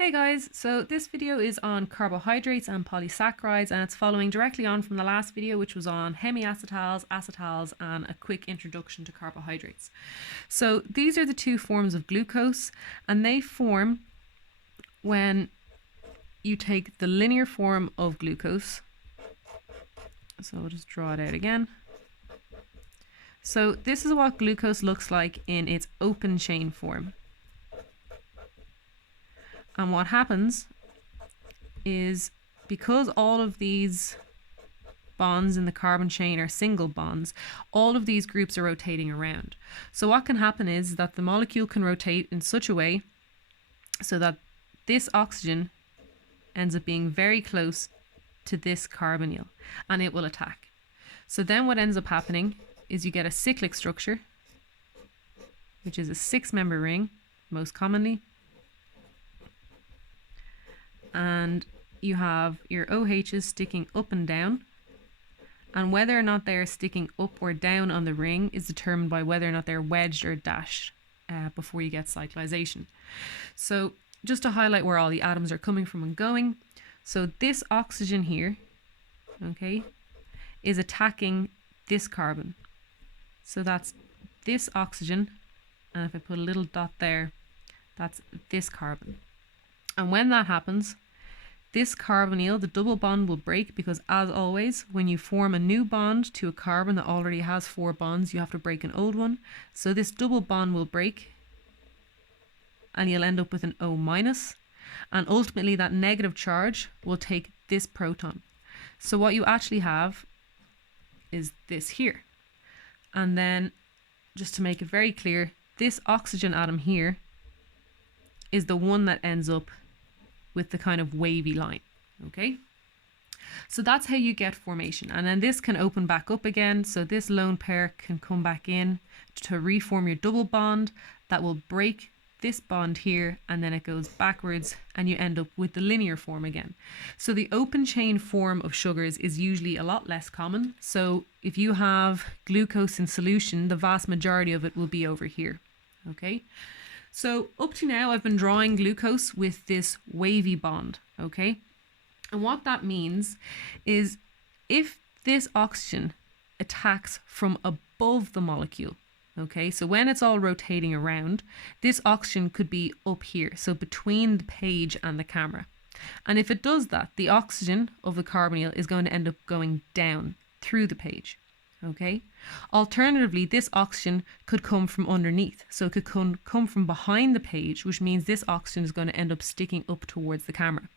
Hey guys, so this video is on carbohydrates and polysaccharides, and it's following directly on from the last video, which was on hemiacetals, acetals, and a quick introduction to carbohydrates. So these are the two forms of glucose, and they form when you take the linear form of glucose. So I'll just draw it out again. So this is what glucose looks like in its open chain form. And what happens is, because all of these bonds in the carbon chain are single bonds, all of these groups are rotating around. So what can happen is that the molecule can rotate in such a way so that this oxygen ends up being very close to this carbonyl, and it will attack. So then what ends up happening is you get a cyclic structure, which is a 6-member ring, most commonly. And you have your OHs sticking up and down, and whether or not they're sticking up or down on the ring is determined by whether or not they're wedged or dashed before you get cyclization. So just to highlight where all the atoms are coming from and going, so this oxygen here, okay, is attacking this carbon. So that's this oxygen, and if I put a little dot there, that's this carbon. And when that happens, this carbonyl, the double bond, will break, because as always, when you form a new bond to a carbon that already has 4 bonds, you have to break an old one. So this double bond will break, and you'll end up with an O-, and ultimately that negative charge will take this proton. So what you actually have is this here. And then, just to make it very clear, this oxygen atom here is the one that ends up with the kind of wavy line, okay? So that's how you get formation. And then this can open back up again, so this lone pair can come back in to reform your double bond. That will break this bond here, and then it goes backwards, and you end up with the linear form again. So the open chain form of sugars is usually a lot less common. So if you have glucose in solution, the vast majority of it will be over here, okay? So up to now, I've been drawing glucose with this wavy bond, okay? And what that means is, if this oxygen attacks from above the molecule, okay, so when it's all rotating around, this oxygen could be up here, so between the page and the camera. And if it does that, the oxygen of the carbonyl is going to end up going down through the page. Okay. Alternatively, this oxygen could come from underneath, so it could come from behind the page, which means this oxygen is going to end up sticking up towards the camera.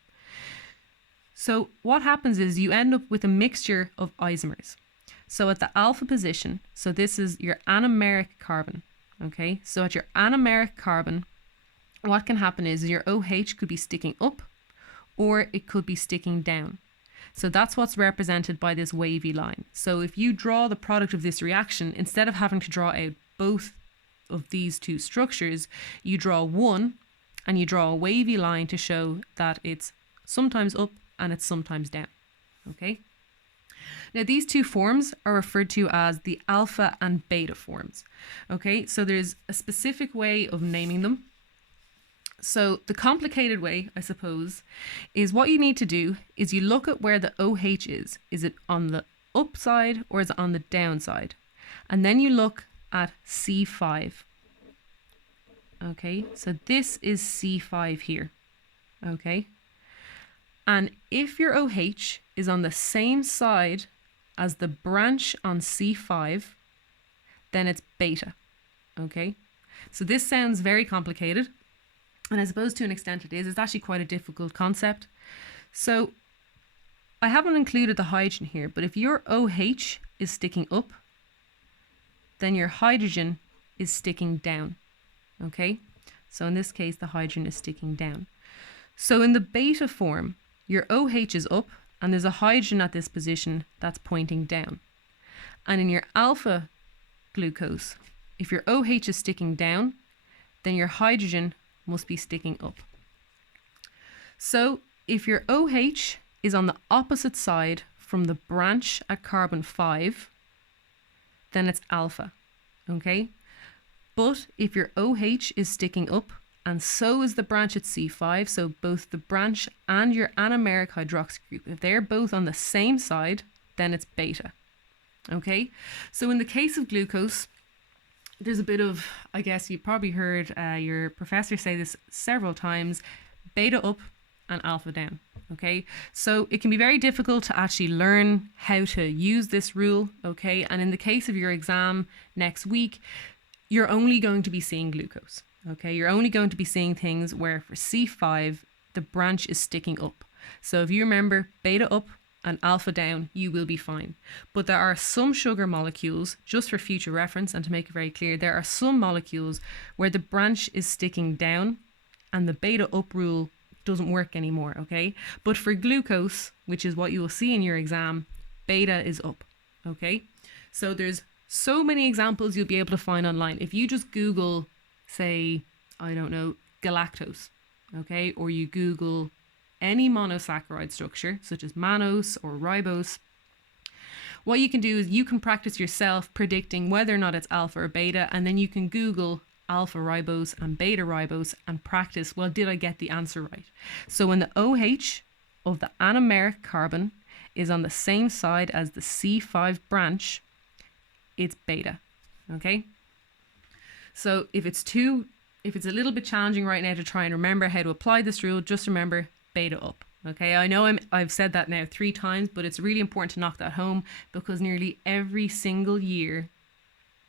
So what happens is you end up with a mixture of isomers. So at the alpha position, so this is your anomeric carbon. Okay, so at your anomeric carbon, what can happen is your OH could be sticking up, or it could be sticking down. So that's what's represented by this wavy line. So if you draw the product of this reaction, instead of having to draw out both of these two structures, you draw one, and you draw a wavy line to show that it's sometimes up and it's sometimes down. Okay? Now these two forms are referred to as the alpha and beta forms. Okay? So there's a specific way of naming them. So the complicated way, I suppose, is what you need to do is you look at where the OH is. Is it on the upside or is it on the downside? And then you look at C5. Okay, so this is C5 here. Okay. And if your OH is on the same side as the branch on C5, then it's beta. Okay. So this sounds very complicated. And I suppose to an extent it is. It's actually quite a difficult concept. So I haven't included the hydrogen here, but if your OH is sticking up, then your hydrogen is sticking down. Okay? So in this case, the hydrogen is sticking down. So in the beta form, your OH is up, and there's a hydrogen at this position that's pointing down. And in your alpha glucose, if your OH is sticking down, then your hydrogen must be sticking up. So if your OH is on the opposite side from the branch at carbon 5, then it's alpha, okay? But if your OH is sticking up and so is the branch at C5. So both the branch and your anomeric hydroxy group, if they're both on the same side, then it's beta. Okay, so in the case of glucose, there's a bit of, I guess you probably heard your professor say this several times, beta up and alpha down. Okay, so it can be very difficult to actually learn how to use this rule. Okay, and in the case of your exam next week, you're only going to be seeing glucose. Okay, you're only going to be seeing things where for C5, the branch is sticking up. So if you remember beta up and alpha down, you will be fine. But there are some sugar molecules, just for future reference and to make it very clear, there are some molecules where the branch is sticking down and the beta up rule doesn't work anymore, okay? But for glucose, which is what you will see in your exam, beta is up, okay? So there's so many examples you'll be able to find online. If you just Google, say, I don't know, galactose, okay? Or you Google any monosaccharide structure, such as mannose or ribose, what you can do is you can practice yourself predicting whether or not it's alpha or beta, and then you can Google alpha ribose and beta ribose and practice, well, did I get the answer right? So when the OH of the anomeric carbon is on the same side as the C5 branch, it's beta, okay? So if it's a little bit challenging right now to try and remember how to apply this rule, just remember beta up. Okay, I know I've said that now 3 times, but it's really important to knock that home because nearly every single year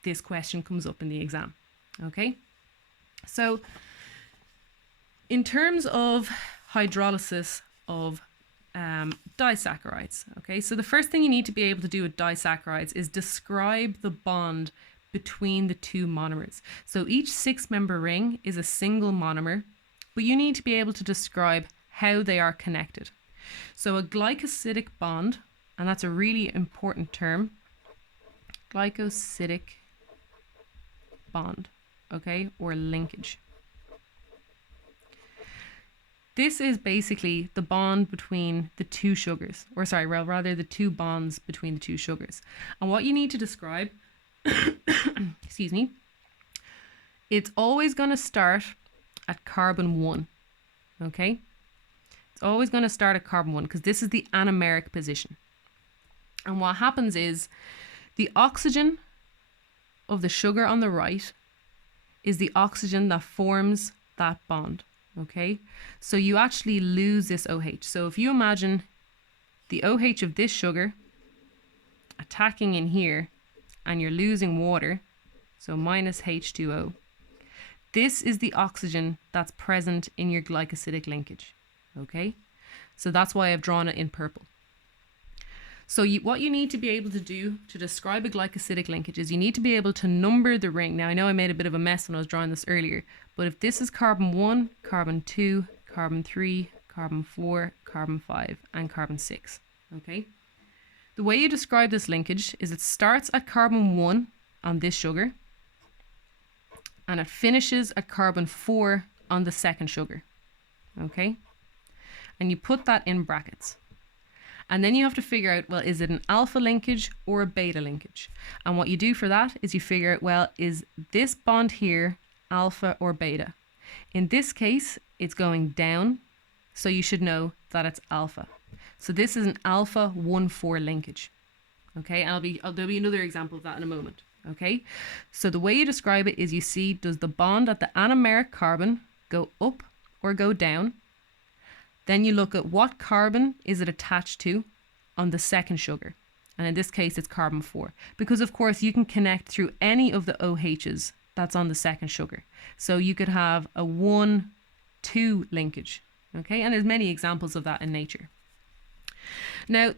this question comes up in the exam. Okay, so in terms of hydrolysis of disaccharides, okay, so the first thing you need to be able to do with disaccharides is describe the bond between the 2 monomers. So each 6-member ring is a single monomer, but you need to be able to describe how they are connected. So a glycosidic bond, and that's a really important term, glycosidic bond, okay, or linkage. This is basically the bond between the 2 sugars, or sorry, well, rather the 2 bonds between the 2 sugars. And what you need to describe, excuse me, it's always going to start at carbon 1, okay? It's always going to start at carbon 1 because this is the anomeric position. And what happens is the oxygen of the sugar on the right is the oxygen that forms that bond, okay? So you actually lose this OH. So if you imagine the OH of this sugar attacking in here and you're losing water, so minus H2O, this is the oxygen that's present in your glycosidic linkage. Okay, so that's why I've drawn it in purple. So what you need to be able to do to describe a glycosidic linkage is you need to be able to number the ring. Now I know I made a bit of a mess when I was drawing this earlier, but if this is carbon 1, carbon 2, carbon 3, carbon 4, carbon 5, and carbon 6, okay? The way you describe this linkage is it starts at carbon 1 on this sugar, and it finishes at carbon 4 on the second sugar, okay? And you put that in brackets. And then you have to figure out, well, is it an alpha linkage or a beta linkage? And what you do for that is you figure out, well, is this bond here alpha or beta? In this case, it's going down, so you should know that it's alpha. So this is an alpha 1,4 linkage. Okay, and there'll be another example of that in a moment. Okay, so the way you describe it is you see, does the bond at the anomeric carbon go up or go down? Then you look at what carbon is it attached to on the second sugar. And in this case, it's carbon 4. Because, of course, you can connect through any of the OHs that's on the second sugar. So you could have a 1-2 linkage. Okay, and there's many examples of that in nature. Now,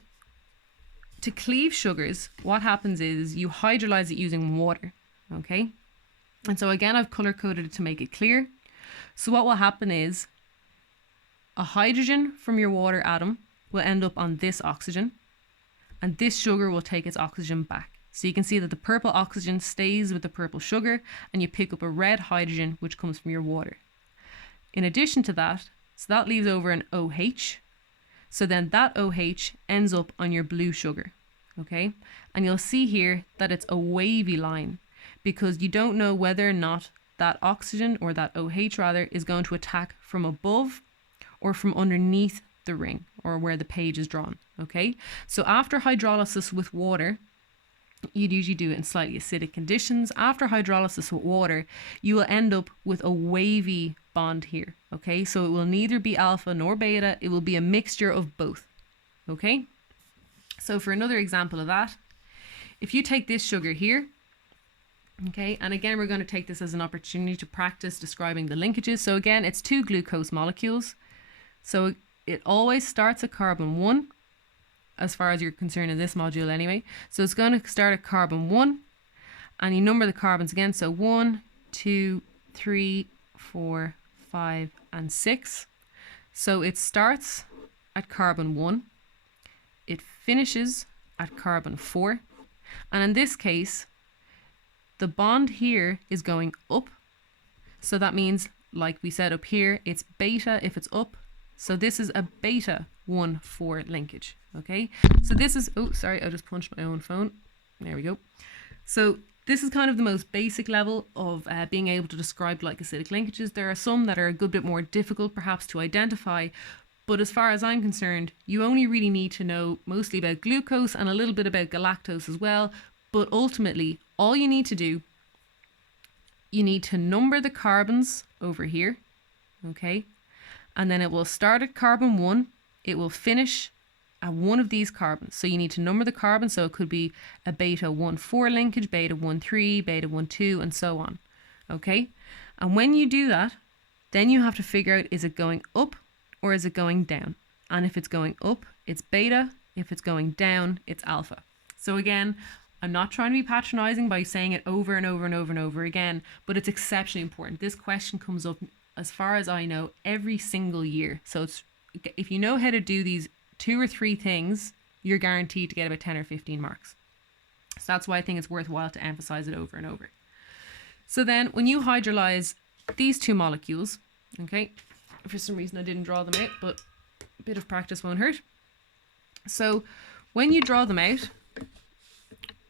to cleave sugars, what happens is you hydrolyze it using water. Okay, and so again, I've color-coded it to make it clear. So what will happen is a hydrogen from your water atom will end up on this oxygen, and this sugar will take its oxygen back. So you can see that the purple oxygen stays with the purple sugar, and you pick up a red hydrogen, which comes from your water. In addition to that, so that leaves over an OH. So then that OH ends up on your blue sugar, okay? And you'll see here that it's a wavy line because you don't know whether or not that oxygen, or that OH rather, is going to attack from above or from underneath the ring, or where the page is drawn. Okay, so after hydrolysis with water, you'd usually do it in slightly acidic conditions. After hydrolysis with water, you will end up with a wavy bond here. Okay, so it will neither be alpha nor beta, it will be a mixture of both. Okay, so for another example of that, if you take this sugar here, okay, and again, we're going to take this as an opportunity to practice describing the linkages. So again, it's two glucose molecules. So it always starts at carbon 1, as far as you're concerned in this module anyway. So it's going to start at carbon 1, and you number the carbons again. So 1, 2, 3, 4, 5, and 6. So it starts at carbon 1. It finishes at carbon 4. And in this case, the bond here is going up. So that means, like we said up here, it's beta if it's up. So this is a beta 1,4 linkage. Okay, so this is, oh, sorry, I just punched my own phone. There we go. So this is kind of the most basic level of being able to describe glycosidic linkages. There are some that are a good bit more difficult perhaps to identify, but as far as I'm concerned, you only really need to know mostly about glucose and a little bit about galactose as well. But ultimately, all you need to do, you need to number the carbons over here, okay? And then it will start at carbon 1, it will finish at one of these carbons. So you need to number the carbon, so it could be a beta 1,4 linkage, beta 1,3, beta 1,2, and so on, okay? And when you do that, then you have to figure out, is it going up or is it going down? And if it's going up, it's beta. If it's going down, it's alpha. So again, I'm not trying to be patronizing by saying it over and over and over and over again, but it's exceptionally important. This question comes up, as far as I know, every single year. So it's, if you know how to do these 2 or 3 things, you're guaranteed to get about 10 or 15 marks. So that's why I think it's worthwhile to emphasize it over and over. So then when you hydrolyze these 2 molecules, okay, for some reason I didn't draw them out, but a bit of practice won't hurt. So when you draw them out,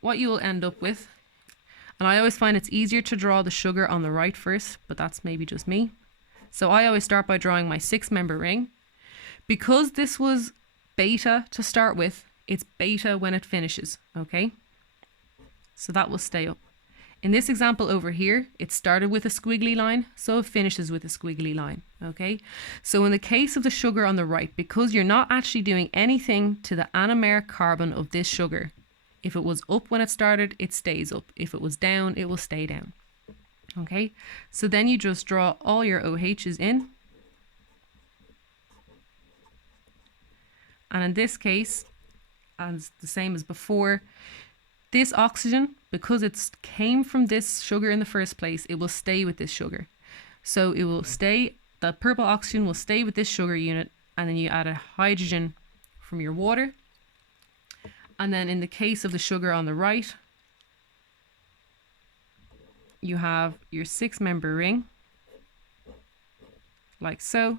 what you will end up with, and I always find it's easier to draw the sugar on the right first, but that's maybe just me. So I always start by drawing my 6-member ring. Because this was beta to start with, it's beta when it finishes, okay? So that will stay up. In this example over here, it started with a squiggly line, so it finishes with a squiggly line, okay? So in the case of the sugar on the right, because you're not actually doing anything to the anomeric carbon of this sugar, if it was up when it started, it stays up. If it was down, it will stay down, okay? So then you just draw all your OHs in. And in this case, as the same as before, this oxygen, because it came from this sugar in the first place, it will stay with this sugar. So it will stay, the purple oxygen will stay with this sugar unit, and then you add a hydrogen from your water. And then in the case of the sugar on the right, you have your 6-member ring, like so.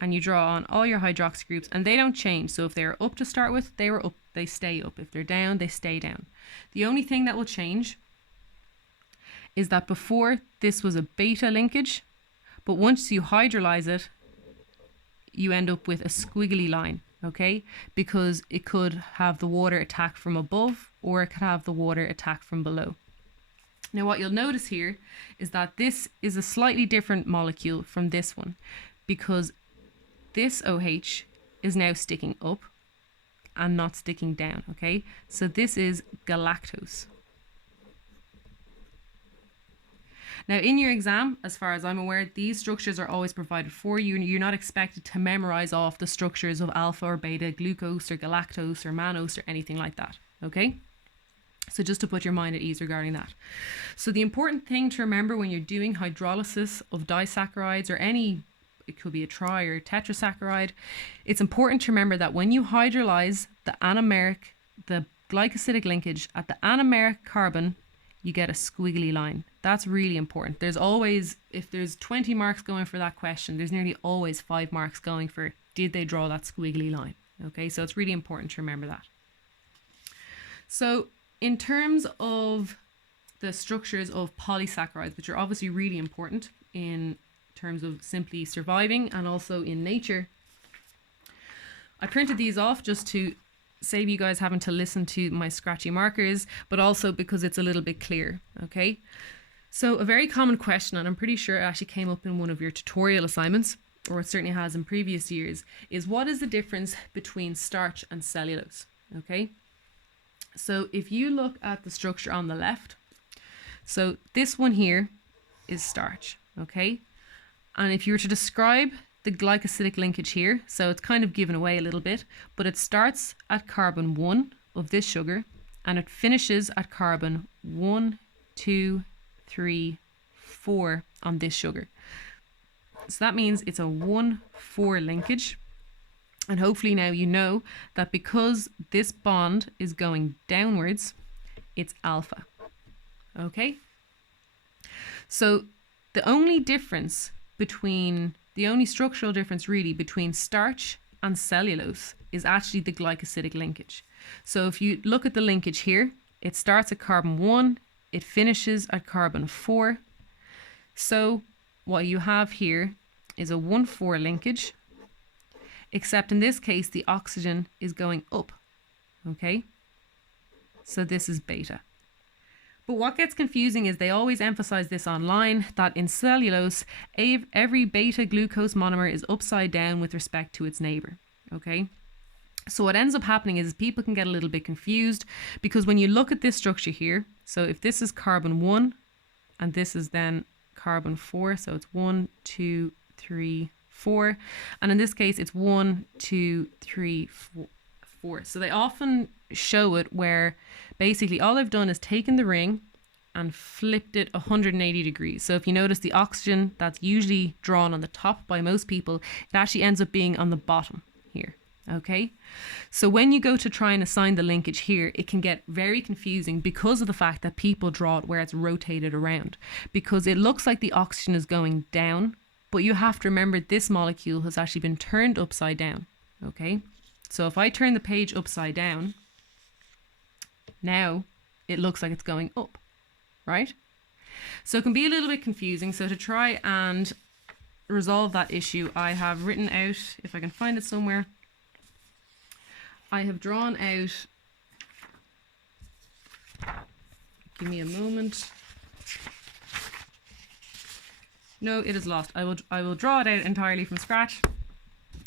And you draw on all your hydroxy groups, and they don't change. So if they're up to start with, they were up, they stay up. If they're down, they stay down. The only thing that will change is that before this was a beta linkage, but once you hydrolyze it, you end up with a squiggly line, okay? Because it could have the water attack from above, or it could have the water attack from below. Now what you'll notice here is that this is a slightly different molecule from this one, because this OH is now sticking up and not sticking down, okay? So this is galactose. Now in your exam, as far as I'm aware, these structures are always provided for you, and you're not expected to memorize off the structures of alpha or beta glucose or galactose or mannose or anything like that, okay? So just to put your mind at ease regarding that. So the important thing to remember when you're doing hydrolysis of disaccharides or any, it could be a tri or tetrasaccharide, it's important to remember that when you hydrolyze the anomeric, the glycosidic linkage at the anomeric carbon, you get a squiggly line. That's really important. There's always, if there's 20 marks going for that question, there's nearly always 5 marks going for, did they draw that squiggly line? Okay, so it's really important to remember that. So in terms of the structures of polysaccharides, which are obviously really important in terms of simply surviving and also in nature, I printed these off just to save you guys having to listen to my scratchy markers, but also because it's a little bit clear, okay? So a very common question, and I'm pretty sure it actually came up in one of your tutorial assignments, or it certainly has in previous years, is what is the difference between starch and cellulose, okay? So if you look at the structure on the left, so this one here is starch, okay? And if you were to describe the glycosidic linkage here, so it's kind of given away a little bit, but it starts at carbon 1 of this sugar and it finishes at carbon 1, 2, 3, 4 on this sugar. So that means it's a 1,4 linkage. And hopefully now you know that because this bond is going downwards, it's alpha. Okay? So the only structural difference really between starch and cellulose is actually the glycosidic linkage. So if you look at the linkage here, it starts at carbon 1, it finishes at carbon 4. So what you have here is a 1,4 linkage, except in this case the oxygen is going up, okay? So this is beta. But what gets confusing is they always emphasize this online, that in cellulose, every beta glucose monomer is upside down with respect to its neighbor, okay? So what ends up happening is people can get a little bit confused because when you look at this structure here, so if this is carbon 1 and this is then carbon 4, so it's 1, 2, 3, 4, and in this case it's 1, 2, 3, 4. So they often show it where basically all I've done is taken the ring and flipped it 180 degrees. So if you notice the oxygen that's usually drawn on the top by most people, it actually ends up being on the bottom here. Okay, so when you go to try and assign the linkage here, it can get very confusing because of the fact that people draw it where it's rotated around, because it looks like the oxygen is going down, but you have to remember this molecule has actually been turned upside down. Okay, so if I turn the page upside down, now it looks like it's going up, right? So it can be a little bit confusing. So to try and resolve that issue, I have written out, if I can find it somewhere, I have drawn out, give me a moment. No, it is lost. I will draw it out entirely from scratch.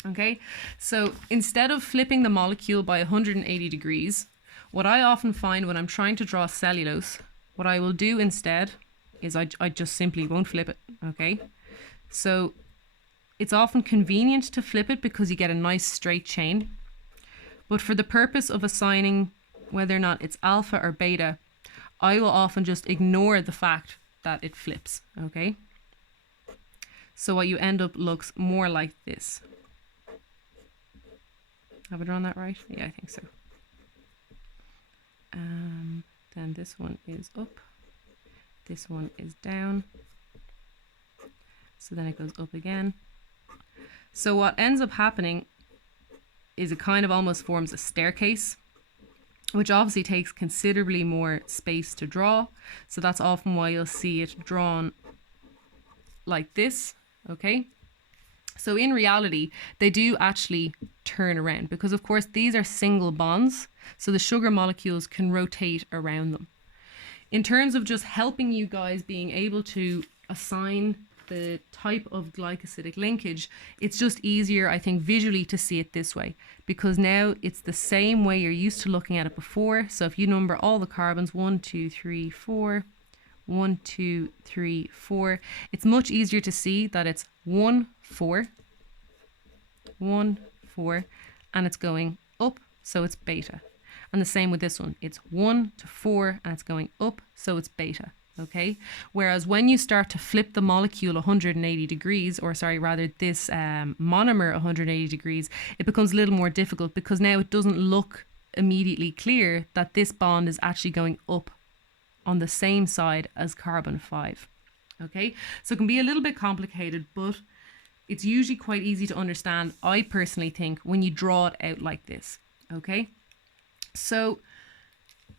Okay, so instead of flipping the molecule by 180 degrees, what I often find when I'm trying to draw cellulose, what I will do instead is I just simply won't flip it, okay? So it's often convenient to flip it because you get a nice straight chain. But for the purpose of assigning whether or not it's alpha or beta, I will often just ignore the fact that it flips, okay? So what you end up looks more like this. Have I drawn that right? Yeah, I think so. Then this one is up, this one is down, so then it goes up again. So what ends up happening is it kind of almost forms a staircase, which obviously takes considerably more space to draw. So that's often why you'll see it drawn like this, okay? So in reality, they do actually turn around because of course these are single bonds, so the sugar molecules can rotate around them. In terms of just helping you guys being able to assign the type of glycosidic linkage, it's just easier, I think, visually to see it this way, because now it's the same way you're used to looking at it before. So if you number all the carbons, 1, 2, 3, 4, 1, 2, 3, 4, it's much easier to see that it's 1, 4, 1, 4, and it's going up, so it's beta. And the same with this one, it's 1 to 4 and it's going up, so it's beta. Okay, whereas when you start to flip the molecule 180 degrees, or sorry, rather this monomer 180 degrees, it becomes a little more difficult because now it doesn't look immediately clear that this bond is actually going up on the same side as carbon 5. Okay, so it can be a little bit complicated, but it's usually quite easy to understand, I personally think, when you draw it out like this. Okay, so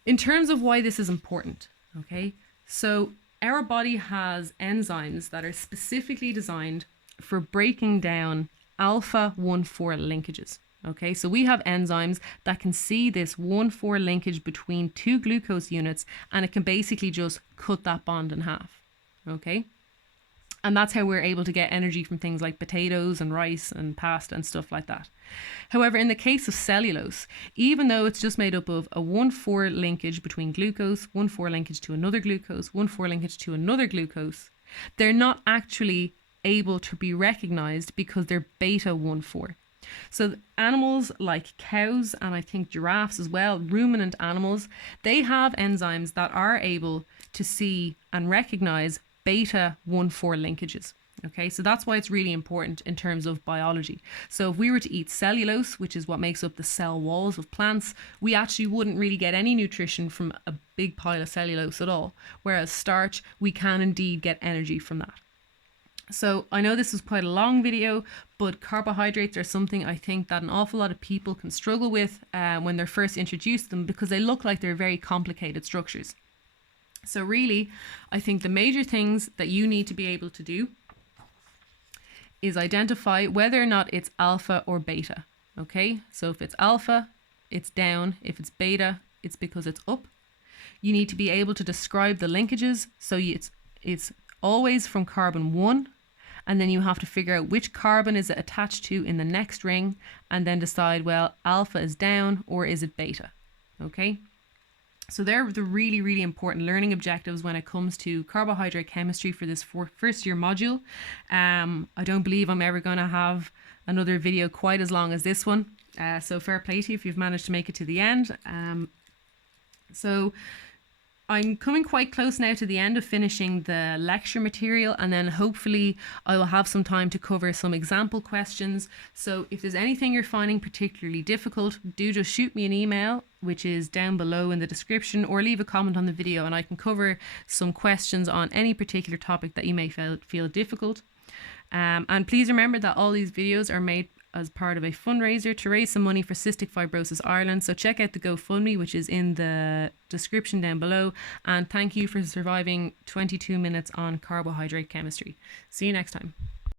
In terms of why this is important, okay, so our body has enzymes that are specifically designed for breaking down alpha 1,4 linkages. Okay, so we have enzymes that can see this 1,4 linkage between two glucose units, and it can basically just cut that bond in half. Okay, and that's how we're able to get energy from things like potatoes and rice and pasta and stuff like that. However, in the case of cellulose, even though it's just made up of a 1,4 linkage between glucose, 1,4 linkage to another glucose, 1,4 linkage to another glucose, they're not actually able to be recognized because they're beta 1,4. So animals like cows, and I think giraffes as well, ruminant animals, they have enzymes that are able to see and recognize beta 1,4 linkages. Okay, so that's why it's really important in terms of biology. So if we were to eat cellulose, which is what makes up the cell walls of plants, we actually wouldn't really get any nutrition from a big pile of cellulose at all. Whereas starch, we can indeed get energy from that. So I know this was quite a long video, but carbohydrates are something I think that an awful lot of people can struggle with when they're first introduced to them, because they look like they're very complicated structures. So really, I think the major things that you need to be able to do is identify whether or not it's alpha or beta. Okay, so if it's alpha, it's down. If it's beta, it's because it's up. You need to be able to describe the linkages. So it's always from carbon 1, and then you have to figure out which carbon is it attached to in the next ring, and then decide, well, alpha is down or is it beta. Okay, so they're the really, really important learning objectives when it comes to carbohydrate chemistry for this first year module. I don't believe I'm ever going to have another video quite as long as this one, so fair play to you if you've managed to make it to the end. So I'm coming quite close now to the end of finishing the lecture material, and then hopefully I will have some time to cover some example questions. So if there's anything you're finding particularly difficult, do just shoot me an email, which is down below in the description, or leave a comment on the video and I can cover some questions on any particular topic that you may feel difficult. And please remember that all these videos are made as part of a fundraiser to raise some money for Cystic Fibrosis Ireland. So check out the GoFundMe, which is in the description down below. And thank you for surviving 22 minutes on carbohydrate chemistry. See you next time.